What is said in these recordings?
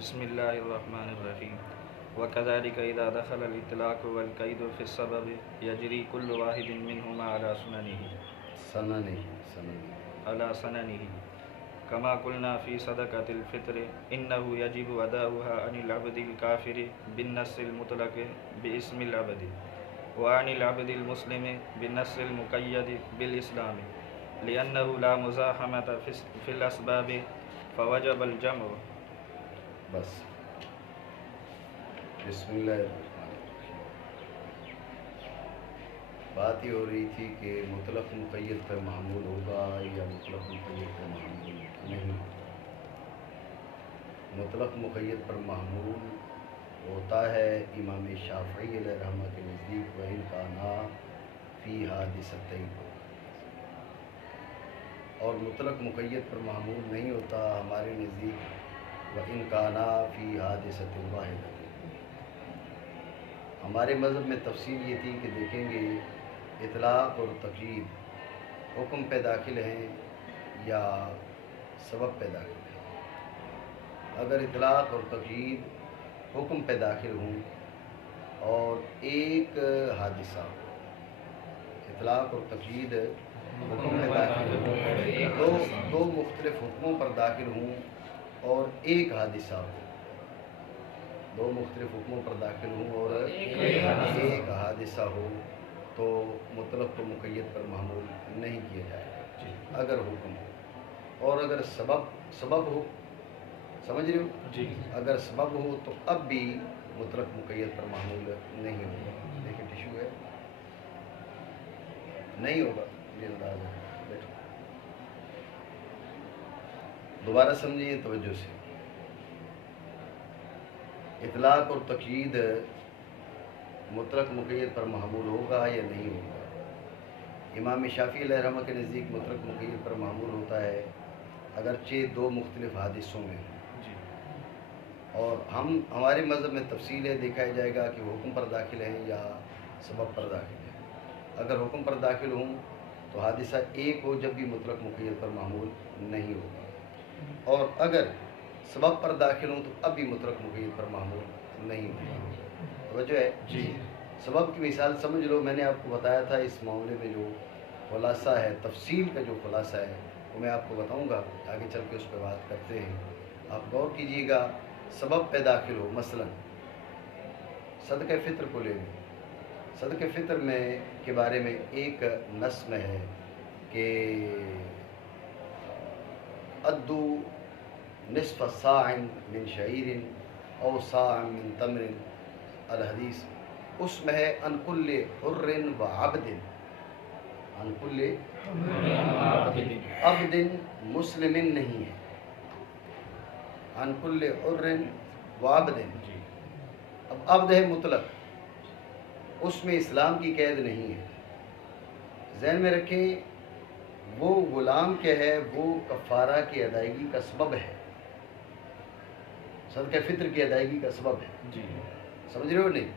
بسم اللہ الرحمن الرحیم وَكَذَلِكَ إِذَا دَخَلَ الْإِطْلَاقُ وَالْقَيْدُ فِي السَّبَبِ يَجْرِي كُلُّ وَاحِدٍ مِّنْهُمَا عَلَى سَنَنِهِ كما قلنا في صدقة الفطر إنه يجب أداؤها عن العبد الكافر بالنص المطلق باسم العبد وعن العبد المسلم بالنص المقيد بالإسلام لأنه لا مزاحمة في الأسباب فوجب الجمع. بس بسم اللہ الرحمن الرحیم. بات یہ ہو رہی تھی کہ مطلق مقید پر محمول ہوگا یا مطلق مقید پر محمول نہیں. مطلق مقید پر محمول ہوتا ہے امام شافعی علیہ رحمہ کے نزدیک وَإِنْ كَانَا فِي حَادِثَتَيْنِ، اور مطلق مقید پر محمول نہیں ہوتا ہمارے نزدیک وَإِنْ كَانَا فِي حَادِثَةٍ وَاحِدَةٍ. ہمارے مذہب میں تفصیل یہ تھی کہ دیکھیں گے اطلاق اور تقیید حکم پہ داخل ہیں یا سبب پہ داخل ہیں. اگر اطلاق اور تقیید حکم پہ داخل ہوں اور ایک حادثہ اطلاق اور تقیید حکم پہ داخل ہوں، دو مختلف حکموں پر داخل ہوں اور ایک حادثہ ہو، دو مختلف حکموں پر داخل ہوں اور ایک حادثہ ہو تو مطلق و مقید پر محمول نہیں کیا جائے گا اگر حکم ہو. اور اگر سبب ہو، سمجھ رہے ہو جی. اگر سبب ہو تو اب بھی مطلق مقید پر محمول نہیں ہوگا. لیکن ٹیشو ہے نہیں ہوگا، یہ انداز ہے. بیٹھو دوبارہ سمجھیے توجہ سے. اطلاق اور تقیید مطلق مقید پر محمول ہوگا یا نہیں ہوگا. امام شافعی علیہ رحمہ کے نزدیک مطلق مقید پر محمول ہوتا ہے اگرچہ دو مختلف حادثوں میں. اور ہمارے مذہب میں تفصیل ہے، دیکھا جائے گا کہ وہ حکم پر داخل ہیں یا سبب پر داخل ہیں. اگر حکم پر داخل ہوں تو حادثہ ایک ہو جب بھی مطلق مقید پر محمول نہیں ہوگا، اور اگر سبب پر داخل ہوں تو اب بھی مطلق مقید پر محمول نہیں ہوگا. توجہ ہے جی. سبب کی مثال سمجھ لو. میں نے آپ کو بتایا تھا اس معاملے میں جو خلاصہ ہے، تفصیل کا جو خلاصہ ہے وہ میں آپ کو بتاؤں گا، آگے چل کے اس پہ بات کرتے ہیں. آپ غور کیجئے گا. سبب پہ داخل ہو، مثلا صدقہ فطر کو لے لیں. صدقہ فطر میں کے بارے میں ایک نص میں ہے کہ ادو نصف صاع من شعیر او صاع من تمر الحدیث. اس میں ہے ان کل حر و عبد، ان کل عبد مسلم نہیں ہے، ان کل حر و عبد. اب عبد ہے مطلق، اس میں اسلام کی قید نہیں ہے. ذہن میں رکھیں وہ غلام کیا ہے، وہ کفارہ کی ادائیگی کا سبب ہے، صدقہ فطر کی ادائیگی کا سبب ہے. جی. سمجھ رہے ہو نہیں؟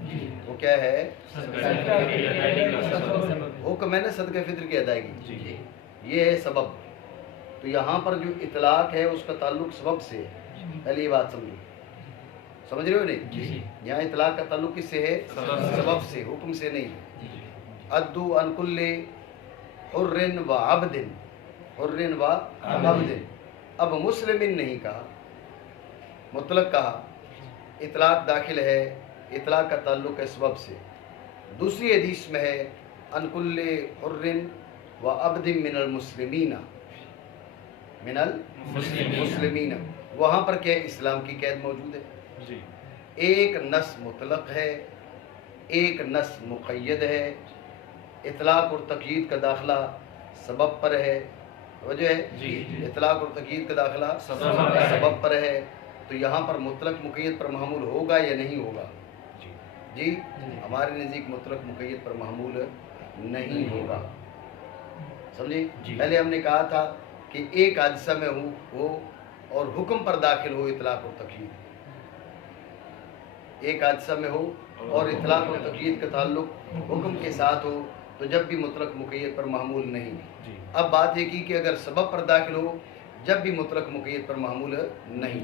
وہ کیا ہے؟ حکم ہے نا صدقہ فطر کی ادائیگی، یہ ہے سبب. تو یہاں پر جو اطلاق ہے اس کا تعلق سبب سے ہے. پہلے یہ بات سمجھو. سمجھ رہے ہو نہیں؟ یہاں اطلاق کا تعلق کس سے ہے؟ سبب سے، حکم سے نہیں. ادو ان کل حر و عبد، حر و عبد. اب مسلم نہیں کہا، مطلق کہا. اطلاق داخل ہے، اطلاق کا تعلق ہے سبب سے. دوسری حدیث میں ہے ان کل حر و عبد من المسلمین، من المسلمین. وہاں پر کیا ہے؟ اسلام کی قید موجود ہے. جی. ایک نص مطلق ہے، ایک نص مقید ہے. اطلاق اور تقیید کا داخلہ سبب پر ہے. وجہ ہے اطلاق اور تقیید کا داخلہ سبب پر ہے. تو یہاں پر مطلق مقید پر محمول ہوگا یا نہیں ہوگا؟ جی ہمارے نزدیک مطلق مقید پر محمول نہیں ہوگا. سمجھے؟ پہلے ہم نے کہا تھا کہ ایک حادثہ میں ہو اور حکم پر داخل ہو اطلاق اور تقیید. ایک حادثہ میں ہو اور اطلاق اور تقیید کا تعلق حکم کے ساتھ ہو تو جب بھی مطلق مقید پر محمول نہیں. اب بات یہ کی کہ اگر سبب پر داخل ہو جب بھی مطلق مقید پر محمول نہیں.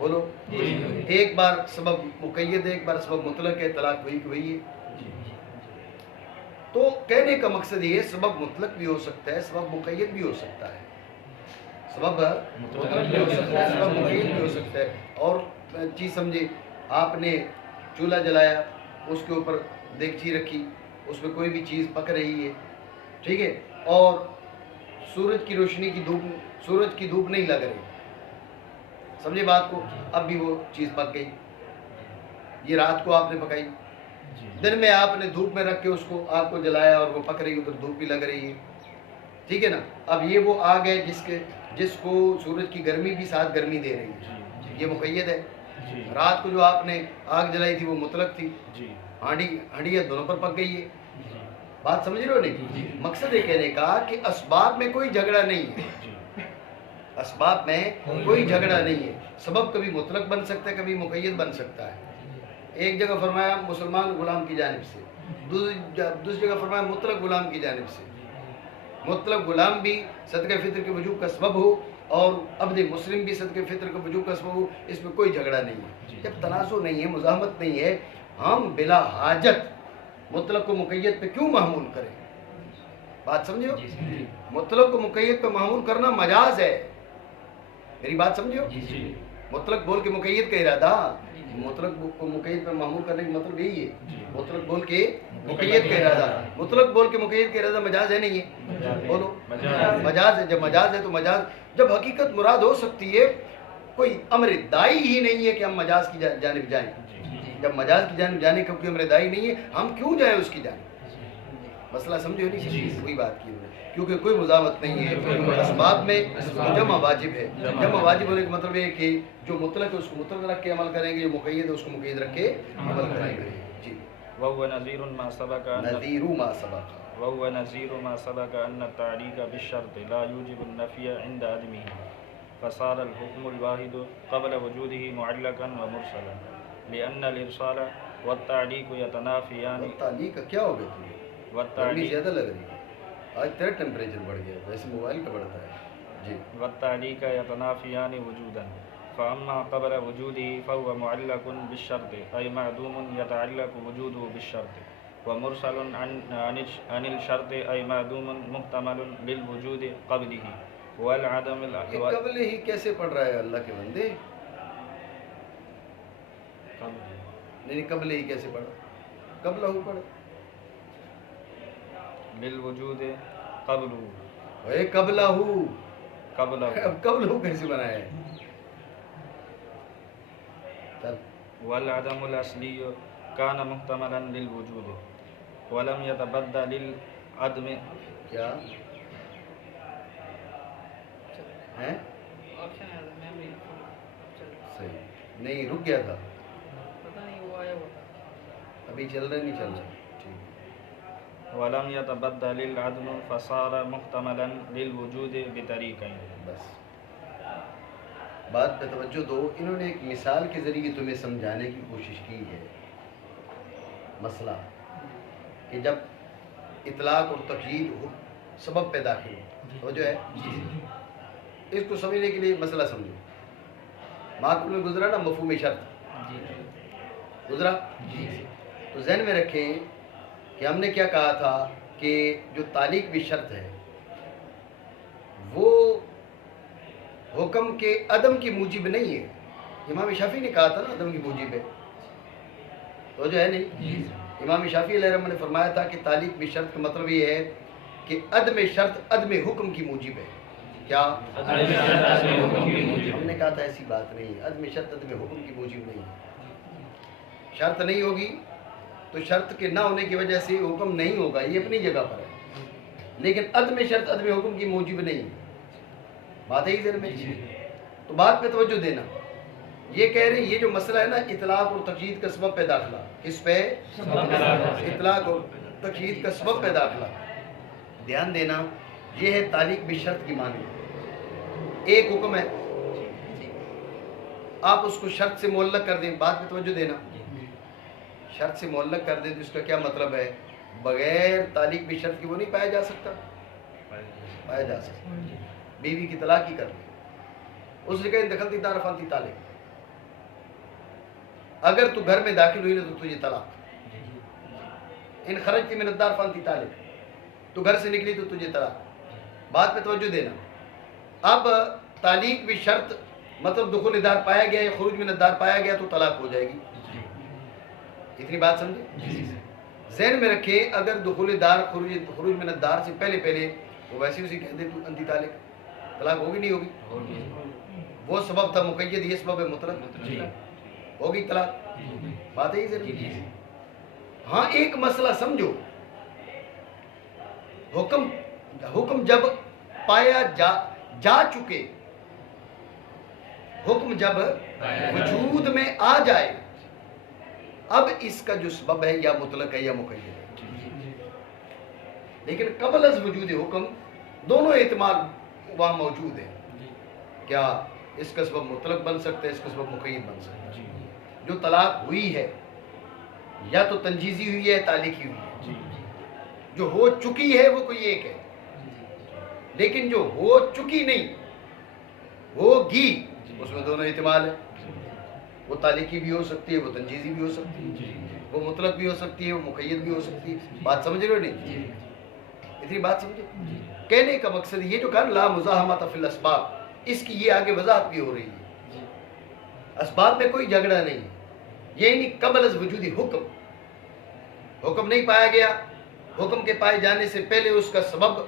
بولو ایک بار سبب مقید ہے، ایک بار سبب مطلق ہے، طلاق وہی کہ وہی ہے. تو کہنے کا مقصد یہ ہے سبب مطلق بھی ہو سکتا ہے، سبب مقید بھی ہو سکتا ہے، سبب مطلق بھی ہو سکتا ہے، سبب مقید بھی ہو سکتا ہے. اور چیز سمجھے، آپ نے چولہا جلایا، اس کے اوپر دیگچی رکھی، اس میں کوئی بھی چیز پک رہی ہے، ٹھیک ہے، اور سورج کی روشنی کی دھوپ، سورج کی دھوپ نہیں لگ رہی، سمجھے بات کو، اب بھی وہ چیز پک گئی. یہ رات کو آپ نے پکائی، دن میں آپ نے دھوپ میں رکھ کے اس کو آگ کو جلایا اور وہ پک رہی ہے، ادھر دھوپ بھی لگ رہی ہے، ٹھیک ہے نا. اب یہ وہ آگ ہے جس کو سورج کی گرمی بھی ساتھ گرمی دے رہی ہے، یہ مقید ہے. رات کو جو آپ نے آگ جلائی تھی وہ مطلق تھی، ہانڈی ہے دونوں پر پک گئی ہے. بات سمجھ رہے ہو نہیں؟ مقصد یہ کہنے کا کہ اسباب میں کوئی جھگڑا نہیں ہے، اسباب میں کوئی جھگڑا نہیں ہے. سبب کبھی مطلق بن سکتا ہے، کبھی مقید بن سکتا ہے. ایک جگہ فرمایا مسلمان غلام کی جانب سے، دوسری جگہ فرمایا مطلق غلام کی جانب سے. مطلق غلام بھی صدقہ فطر کے وجوب کا سبب ہو اور عبد مسلم بھی صدقہ فطر کا وجوب کا سبب ہو، اس میں کوئی جھگڑا نہیں ہے. جب تنازع نہیں ہے، مزاحمت نہیں ہے، ہم بلا حاجت مطلق کو مقید پہ کیوں محمول کریں؟ بات سمجھو، مطلق کو مقید پہ محمول کرنا مجاز ہے. میری بات سمجھو، مطلق بول کے مقید کا ارادہ، مطلق کو مقید پہ محمول کرنے کا مطلب یہی ہے. مطلق بول کے مقید کا ارادہ، مطلق بول کے مقید کا ارادہ مجاز ہے نہیں ہے؟ بولو مجاز ہے. جب مجاز ہے تو مجاز، جب حقیقت مراد ہو سکتی ہے، کوئی امر دائی ہی نہیں ہے کہ ہم مجاز کی جانب جائیں. جب مجاز کی جانب جانے کا کوئی امر دائی نہیں ہے، ہم کیوں جائیں اس کی جانب؟ مسئلہ سمجھو نہیں؟ وہی بات کی، کیونکہ کوئی مزاحمت نہیں ہے. اسباب میں جمع واجب ہے. جمع واجب ہونے کا مطلب ہے کہ جو مطلق ہے اس کو مطلق رکھ کے عمل کریں گے، جو مقید ہے اس کو مقید رکھ کے عمل کریں گے. جی. وهو نظیر ما سبق نذیر ما سبق، وهو نظیر ما سبق ان التعلیق بالشرط لا يوجب النفی عند عدمه، فصار الحكم الواحد قبل وجوده معلقا ومرسلا، لأن الارسال والتعلیق يتنافیان. تعلیق کا کیا ہو گیا تمہیں؟ گرمی والتعلیق زیادہ لگ رہی ہے، آج تیرا ٹیمپریچر بڑھ گیا، ویسے موبائل کا بڑھتا ہے. جی. والتعلیق يتنافیان وجودا، فأما قبل وجوده فهو معلق بالشرط أي معدوم يتعلق وجوده بالشرط، ومرسل عن الشرط أي معدوم محتمل للوجود قبله والعدم. یہ قبل ہی کیسے پڑھ رہا ہے اللہ کے بندے؟ نہیں قبل ہی کیسے پڑھا؟ قبل ہو پڑھ. للوجود قبله، اے قبلہ ہو، قبله. اب قبل ہو کیسے بنایا ہے؟ چل. والعدم الأصلي كان محتملا للوجود ولم يتبدل للعدم. کیا ہیں؟ صحیح نہیں، رک گیا تھا، ابھی چل رہا نہیں چل رہا. ولم يتبدل للعدم فصار محتملا للوجود بطریقین. بس بات پہ توجہ دو. انہوں نے ایک مثال کے ذریعے تمہیں سمجھانے کی کوشش کی ہے. مسئلہ کہ جب اطلاق اور تقیید ہو، سبب پہ داخل ہو، وہ جو ہے اس کو سمجھنے کے لیے مسئلہ سمجھو. معقول میں گزرا نا مفہوم شرط گزرا، تو ذہن میں رکھیں کہ ہم نے کیا کہا تھا کہ جو تعلیق بھی شرط ہے وہ حکم کے عدم کی موجب نہیں ہے. امام شافعی نے کہا تھا نا عدم کی موجب ہے، تو جو ہے نہیں. امام شافعی علیہ الرحمہ نے فرمایا تھا کہ تعلیق بھی شرط کا مطلب یہ ہے کہ عدم شرط عدم حکم کی موجب ہے. کیا ہم نے کہا تھا ایسی بات نہیں ہے، عدم شرط عدم حکم کی موجب نہیں ہے. شرط نہیں ہوگی تو شرط کے نہ ہونے کی وجہ سے حکم نہیں ہوگا، یہ اپنی جگہ پر ہے، لیکن عدم شرط عدم حکم کی موجب نہیں. بات ہے ذہن میں. تو بات پہ توجہ دینا. یہ کہہ رہے ہیں یہ جو مسئلہ ہے نا اطلاق اور تقیید کا سبب پہ داخلہ، کس پہ؟ اطلاق اور تقیید کا سبب پہ داخلہ. دھیان دینا، یہ ہے تعلیق بشرط کی معنی. ایک حکم ہے، آپ اس کو شرط سے معلق کر دیں. بات پہ توجہ دینا، شرط سے معلق کر دیں تو اس کا کیا مطلب ہے؟ بغیر تعلیق بشرط کی وہ نہیں پایا جا سکتا، پایا جا سکتا. بیوی کی طلاق ہی کر دیں، اس نے کہا دخلتی تعارف انتی طالق، اگر تو گھر میں داخل ہوئی نا تو تجھے طلاق. ان خرجت من الدار فانتی طالق، تو گھر سے نکلی تو تجھے طلاق. بات پہ توجہ دینا. اب تعلیق بھی شرط، مطلب دخول دار پایا گیا یا خروج من الدار پایا گیا تو طلاق ہو جائے گی. اتنی بات سمجھے؟ ذہن میں رکھے اگر دخول دار خروج من الدار سے پہلے وہ ویسے اسی کہہ دے تو انتی طالق، طلاق ہوگی نہیں ہوگی؟ وہ سبب تھا مقید، یہ سبب ہے مطلق، ہوگی طلاق. بات ہے ضروری. ہاں ایک مسئلہ سمجھو، حکم جب پایا جا چکے، حکم جب وجود میں آ جائے، اب اس کا جو سبب ہے یا مطلق ہے یا مقید ہے. لیکن قبل از وجود حکم دونوں احتمال وہاں موجود ہیں. کیا اس کا سبب مطلق بن سکتا ہے، اس کا سبب مقید بن سکتا ہے. جو طلاق ہوئی ہے یا تو تنجیزی ہوئی ہے، تعلیقی ہوئی ہے. جو ہو چکی ہے وہ کوئی ایک ہے، لیکن جو ہو چکی نہیں ہوگی اس میں دونوں احتمال ہیں. وہ تعلیقی بھی ہو سکتی ہے، وہ تنجیزی بھی ہو سکتی ہے، وہ مطلق بھی ہو سکتی ہے، وہ مقید بھی ہو سکتی ہے. بات سمجھ رہے ہو نہیں؟ اتنی بات سمجھے. کہنے کا مقصد یہ جو کہا لا مزاحمۃ فی الاسباب، اس کی یہ آگے وضاحت بھی ہو رہی ہے. اسباب میں کوئی جھگڑا نہیں ہے. یہ نہیں قبل از وجود حکم نہیں پایا گیا، حکم کے پائے جانے سے پہلے اس کا سبب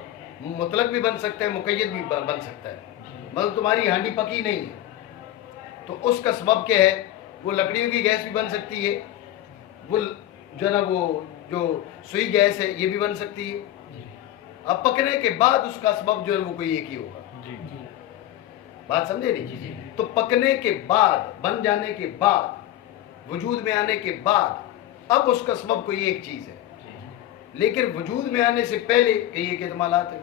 مطلق بھی بن سکتا ہے، مقید بھی بن سکتا ہے. مطلب تمہاری ہانڈی پکی نہیں ہے تو اس کا سبب کیا ہے؟ وہ لکڑیوں کی گیس بھی بن سکتی ہے، وہ جو ہے نا وہ جو سوئی گیس ہے یہ بھی بن سکتی ہے. اب پکنے کے بعد اس کا سبب جو ہے وہ کوئی ایک ہی ہوگا. بات سمجھے نہیں؟ تو پکنے کے بعد، بن جانے کے بعد، وجود میں آنے کے بعد اب اس کا سبب کوئی ایک چیز ہے. لیکن وجود میں آنے سے پہلے کئی ایک احتمالات ہیں.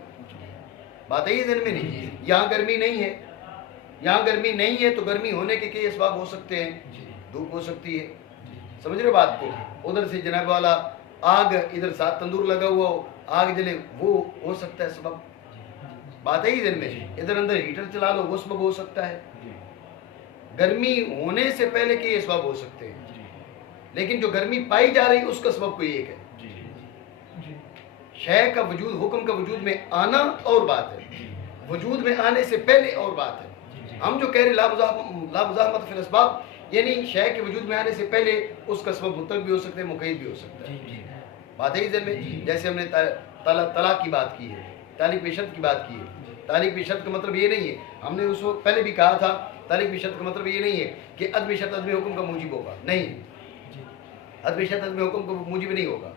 بات ہے یہ ذہن میں نہیں. یہاں گرمی نہیں ہے، یہاں گرمی نہیں ہے تو گرمی ہونے کے کئی اسباب ہو سکتے ہیں. دھوپ ہو سکتی ہے، سمجھ رہے بات کو. ادھر سے جناب والا آگ، ادھر ساتھ تندور لگا ہوا ہو، آگ جلے، وہ ہو سکتا ہے سبب. بات ہے ہی دن میں. ادھر اندر ہیٹر چلا لو، وہ سبب ہو سکتا ہے. گرمی ہونے سے پہلے کے یہ سبب ہو سکتے ہیں. لیکن جو گرمی پائی جا رہی اس کا سبب کوئی ایک ہے. شے کا وجود، حکم کا وجود میں آنا اور بات ہے، وجود میں آنے سے پہلے اور بات ہے. ہم جو کہہ رہے لا مزاحمۃ فی الاسباب، یعنی شے کے وجود میں آنے سے پہلے اس کا سبب مطلق بھی ہو سکتا ہے، مقید بھی ہو سکتا ہے. بات ہے ذہن میں. جیسے ہم نے طلاق کی بات کی ہے، تعلیق بشرط کی بات کی ہے. تعلیق بشرط کا مطلب یہ نہیں ہے، ہم نے اس وقت پہلے بھی کہا تھا، تعلیق بشرط کا مطلب یہ نہیں ہے کہ عدم شرط عدم حکم کا موجب ہوگا. نہیں، عدم شرط عدم حکم کا موجب نہیں ہوگا.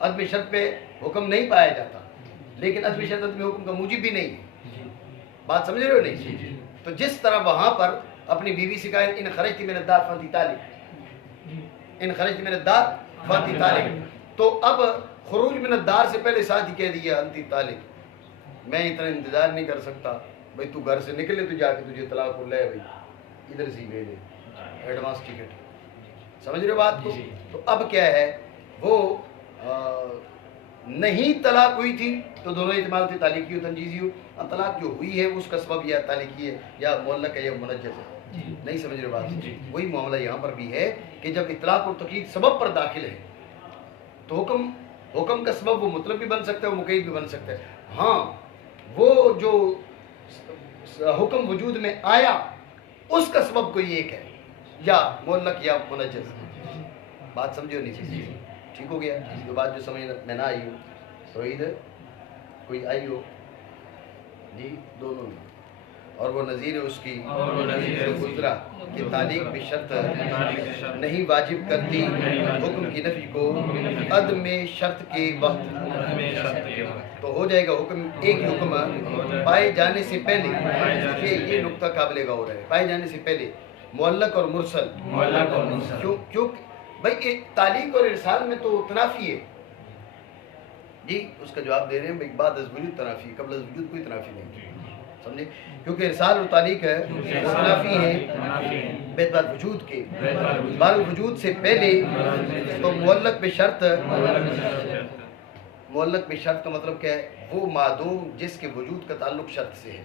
عدم شرط پہ حکم نہیں پایا جاتا، لیکن عدم شرط عدم حکم کا موجب بھی نہیں ہے. بات سمجھ رہے ہو نہیں؟ تو جس طرح وہاں پر اپنی بیوی سے کہا ان خرجت من الدار فانتی طالق، ان خرجت من الدار فانتی طالق، تو اب خروج من الدار سے پہلے ساتھ ہی کہہ دیا انتی طالق. میں اتنا انتظار نہیں کر سکتا بھائی، تو گھر سے نکلے تو جا کے تجھے طلاق کو لے بھائی، ادھر سے لے لے ایڈوانس ٹکٹ. سمجھ رہے بات کو؟ تو اب کیا ہے، وہ نہیں طلاق ہوئی تھی تو دونوں احتمال تھے، تعلیقی ہو تنجیزی ہو. طلاق جو ہوئی ہے اس کا سبب یا تعلیقی ہے یا معلق ہے یا منجز ہے. نہیں سمجھ رہے بات؟ وہی معاملہ یہاں پر بھی ہے کہ جب اطلاق اور تقیید سبب پر داخل ہے تو حکم کا سبب وہ مطلب بھی بن سکتا ہے، وہ مقید بھی بن سکتا ہے. ہاں، وہ جو حکم وجود میں آیا اس کا سبب کوئی ایک ہے، یا معلق یا منجز. بات سمجھو نہیں؟ ٹھیک ہو گیا. جو بات جو سمجھ میں نہ آئی ہو تو ادھر کوئی آئی ہو جی، دونوں میں. اور وہ نظیر ہے اس کی جو گزرا کہ تعلیق بشرط نہیں واجب کرتی حکم کی نفی کو عدم شرط کے وقت. تو ہو جائے گا حکم، ایک حکم پائے جانے سے پہلے، یہ نقطہ قابل غور ہے، پائے جانے سے پہلے معلق اور مرسل. کیوں بھائی تعلیق اور ارسال میں تو تنافی ہے جی. اس کا جواب دے رہے ہیں بھائی بعد از وجود تنافی ہے، قبل از وجود کوئی تنافی نہیں. سمجھے؟ کیونکہ ارسال اور تعلیق ہے تنافی ہے بعد وجود کے، بعد وجود سے پہلے. تو معلق بشرط، معلق بشرط کا مطلب کیا ہے؟ وہ معدوم جس کے وجود کا تعلق شرط سے ہے.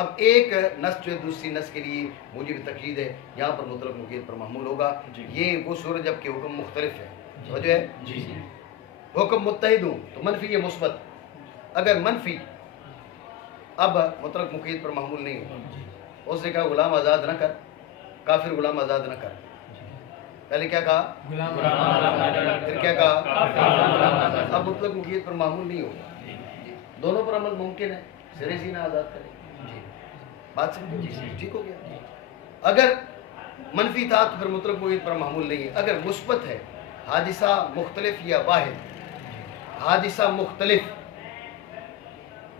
اب ایک نس جو ہے دوسری نس کے لیے موجب تقیید ہے، یہاں پر مطلق مقید پر محمول ہوگا۔ یہ وہ صورت جب کہ حکم مختلف ہے، جو ہے حکم متحد ہوں تو منفی یا مثبت، اگر منفی اب مطلق مقید پر محمول نہیں ہوگا۔ اس نے کہا غلام آزاد نہ کر، کافر غلام آزاد نہ کر، پہلے کیا کہا؟ پھر کیا کہا؟ اب مطلق مقید پر معمول نہیں ہوگا، دونوں پر عمل ممکن ہے، سرے سینہ آزاد کرے، بات سمجھے؟ ٹھیک ہو گیا۔ اگر منفی تھا تو پھر مطلق مقید پر معمول نہیں ہے۔ اگر مثبت ہے، حادثہ مختلف یا واحد، حادثہ مختلف،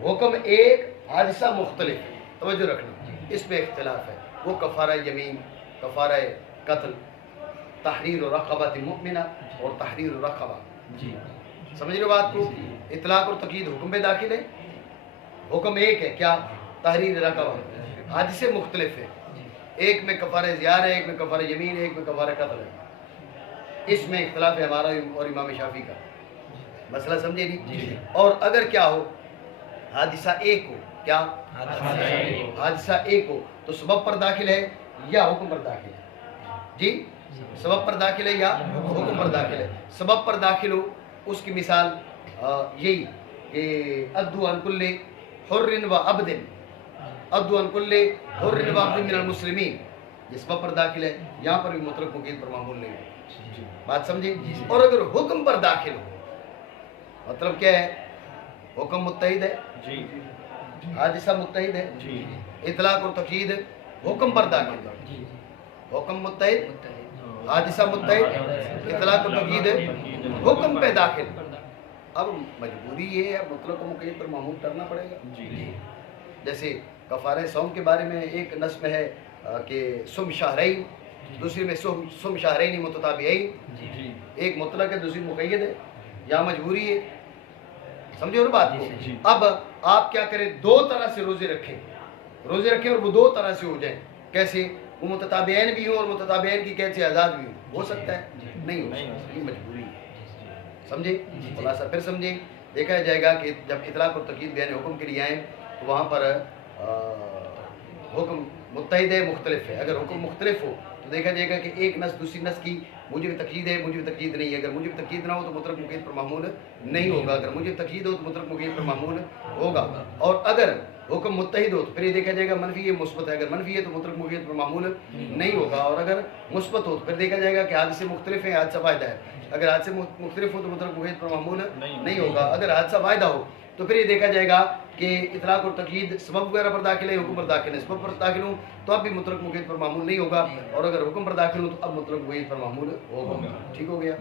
حکم ایک، حادثہ مختلف، توجہ رکھنا، اس میں اختلاف ہے، وہ کفارہ یمین، کفارہ قتل، تحریر رقبۃ مؤمنہ اور تحریر رقبہ، سمجھ رہے ہو بات کو؟ اطلاق اور تقیید حکم میں داخل ہے، حکم ایک ہے کیا؟ تحریر رقبہ، حادثے مختلف ہیں، ایک میں کفارہ زیار ہے، ایک میں کفارہ یمین ہے، ایک میں کفارہ قتل ہے، اس میں اختلاف ہے ہمارا اور امام شافعی کا، مسئلہ سمجھے نہیں؟ اور اگر کیا ہو، حادثہ ایک ہو، کیا حادثہ ایک ہو تو سبب پر داخل ہے یا حکم پر داخل ہے؟ جی سبب پر داخل ہے یا حکم پر داخل ہے؟ سبب پر داخل ہو، اس کی مثال یہی کہ ادو عن کل حر و عبد، ادو عن کل حر و عبد من المسلمین، یہ سبب پر داخل ہے، یہاں پر بھی مطلق مقید پر معمول نہیں ہے، بات سمجھے؟ اور اگر حکم پر داخل ہو، مطلب کیا ہے؟ حکم متحد ہے، حادثہ متحد ہے، اطلاق اور تقیید حکم پر داخل ہے، حکم متحد، حادثہ متحد، اطلاق اور تقیید حکم پہ داخل۔ اب مجبوری یہ ہے، مطلق و مقید پر معمول کرنا پڑے گا۔ جیسے کفارہ صوم کے بارے میں ایک نص میں ہے کہ سم شہرین، دوسری میں سم شہرین متتابعین، ایک مطلق ہے دوسری مقید ہے، یہاں مجبوری ہے، سمجھے اور بات کو؟ اب آپ کیا کریں، دو طرح سے روزے رکھیں اور وہ دو طرح سے ہو جائیں، کیسے؟ وہ متتابعین بھی ہوں اور متتابعین کی قید سے آزاد بھی ہو سکتا ہے؟ نہیں ہو سکتا، یہ مجبوری ہے، سمجھے؟ خلاصہ پھر سمجھے، دیکھا جائے گا کہ جب اطلاق اور تقیید بیان حکم کے لیے آئیں تو وہاں پر حکم متحد ہے، مختلف ہے، اگر حکم مختلف ہو تو دیکھا جائے گا کہ ایک نص دوسری نص کی موجب تقیید ہے، موجب تقیید نہیں ہے، اگر موجب تقیید نہ ہو تو مطلق مقید پر معمول نہیں ہوگا، اگر موجب تقیید ہو تو مطلق مقید پر معمول ہوگا، اور اگر حکم متحد ہو تو پھر یہ دیکھا جائے گا منفی ہے مثبت ہے، اگر منفی ہے تو مطلق مقید پر معمول نہیں ہوگا، اور اگر مثبت ہو تو پھر دیکھا جائے گا کہ حادثے مختلف ہیں، حادثہ واحدہ ہے، اگر حادثے مختلف ہو تو مطلق مقید پر معمول نہیں ہوگا، اگر حادثہ واحدہ ہو تو پھر یہ دیکھا جائے گا کہ اطلاق اور تقیید سبب وغیرہ پر داخل ہے، حکم پر داخل ہے، سبب پر داخل ہوں تو اب بھی مطلق مقید پر معمول نہیں ہوگا، اور اگر حکم پر داخل ہوں تو اب مطلق مقید پر معمول ہوگا۔ ٹھیک ہو گیا؟